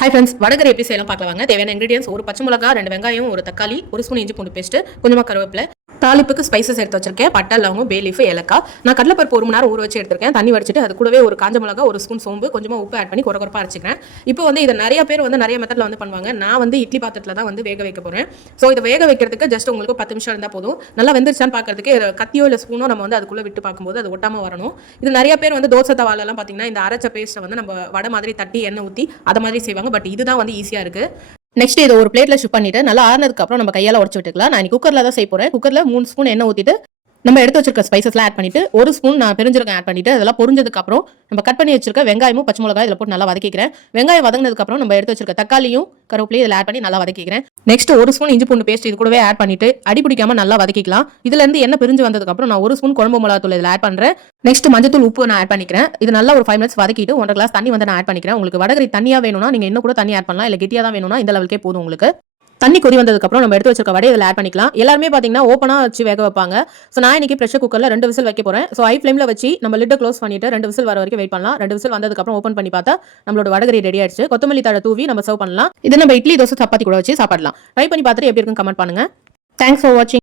Hi friends, vada curry எப்படி செய்யலாம் பார்க்கலாம் வாங்க. தேவையான இன்கிரீடியன்ஸ்: ஒரு பச்சை மிளகா, 2 வெங்காயம், ஒரு தக்காளி, ஒரு ஸ்பூன் இஞ்சி பூண்டு பேஸ்ட், கொஞ்சமாக கருவேப்பிலை, தாளிப்புக்கு ஸ்பைசஸ் எடுத்து வச்சிருக்கேன். பட்டை, லவங்கம், பே லீஃப், ஏலக்காய். நான் கடலைப்பருப்பு 1 மணி நேரம் ஊற வச்சு எடுத்திருக்கேன். தண்ணி வடிச்சிட்டு அது கூடவே ஒரு காஞ்ச மிளகா, ஒரு ஸ்பூன் சோம்பு, கொஞ்சமாக உப்பு ஆட் பண்ணி கொரகொரப்பாக அரைச்சிக்கிறேன். இப்போ இதை நிறைய பேர் நிறைய மெத்தட்ல பண்ணுவாங்க. நான் இட்லி பாத்திரத்தில் தான் வேக வைக்க போகிறேன். ஸோ இதை வேக வைக்கிறதுக்கு ஜஸ்ட் உங்களுக்கு 10 நிமிஷம் இருந்தால் போதும். நல்லா வெந்துருச்சான்னு பார்க்கறதுக்கு கத்தியோ இல்லை ஸ்பூனோ நம்ம அதுக்குள்ளே விட்டு பார்க்கும்போது அது ஒட்டாமல் வரணும். இது நிறைய பேர் தோசை தவாலெல்லாம் பார்த்தீங்கன்னா இந்த அரைச்ச பேஸ்ட்டை நம்ம வடை மாதிரி தட்டி எண்ணெய் ஊற்றி அதை மாதிரி செய்வாங்க. பட் இதுதான் ஈஸியாக இருக்குது. நெக்ஸ்ட் இதை ஒரு பிளேட்ல ஷிஃப்ட் பண்ணிட்டு நல்லா ஆறுனதுக்கு அப்புறம் நம்ம கையால உடச்சு விட்டுக்கலாம். நான் குக்கர்ல தான் செய்ய போறேன். குக்கர்ல 3 ஸ்பூன் எண்ணெய் ஊத்திட்டு நம்ம எடுத்து வச்சிருக்க ஸ்பைசஸ்லாம் ஆட் பண்ணிட்டு 1 ஸ்பூன் நான் பெருஞ்சீரகம் ஆட் பண்ணிட்டு அதெல்லாம் பொரிஞ்சதுக்கு அப்புறம் நம்ம கட் பண்ணி வச்சிருக்க வெங்காயமும் பச்சை மிளகாய் இதில் போட்டு நல்லா வதக்கிக்கிறேன். வெங்காயம் வதங்கினதுக்கு அப்புறம் நம்ம எடுத்து வச்சிருக்க தக்காளியும் கருவேப்பிலையும் இதில் ஆட் பண்ணி நல்லா வதக்கிக்கிறேன். நெக்ஸ்ட் 1 ஸ்பூன் இஞ்சி பூண்டு பேஸ்ட் இது கூடவே ஆட் பண்ணிட்டு அடி பிடிக்காம நல்லா வதக்கிக்கலாம். இதுல இருந்து எண்ணெய் பிரிஞ்சு வந்ததுக்கு அப்புறம் நான் 1 ஸ்பூன் குழம்பு மிளகாத்தூள் இதில் ஆட் பண்றேன். நெக்ஸ்ட் மஞ்சத்தூள், உப்பு நான் ஆட் பண்ணிக்கிறேன். இது நல்லா ஒரு 5 மினிட்ஸ் வதக்கிட்டு 1.5 கிளாஸ் தண்ணி நான் ஆட் பண்ணிக்கிறேன். உங்களுக்கு வடகரி தண்ணியா வேணும்னா நீங்க இன்னும் கூட தண்ணி ஆட் பண்ணலாம். இல்ல கெட்டியா தான் வேணும்னா இந்த லெவலுக்கே போதும் உங்களுக்கு. தண்ணி கொதி வந்ததுக்கு அப்புறம் நம்ம எடுத்து வச்சிருக்க வடையை இதில் ஆட் பண்ணிக்கலாம். எல்லாருமே பார்த்தீங்கன்னா ஓப்பனா வச்சு வேக வைப்பாங்க. ஸோ நான் இன்னைக்கு ப்ரெஷர் குக்கரில் 2 விசில் வைக்க போறேன். ஸோ ஹை ஃப்ளேமில் வச்சு நம்ம லிட்டை க்ளோஸ் பண்ணிட்டு 2 விசில் வர வரைக்கும் வெயிட் பண்ணலாம். 2 விசில் வந்ததுக்கு அப்புறம் ஓப்பன் பண்ணி பார்த்தா நம்மளோட வடகரி ரெடி ஆயிடுச்சு. கொத்தமல்லி தழை தூவி நம்ம சர்வ் பண்ணலாம். இது நம்ம இட்லி, தோசை, சப்பாத்தி கூட வச்சு சாப்பிடலாம். ட்ரை பண்ணி பார்த்துட்டு எப்படி இருக்குன்னு கமெண்ட் பண்ணுங்க. தேங்க்ஸ் ஃபார் வாட்சிங்.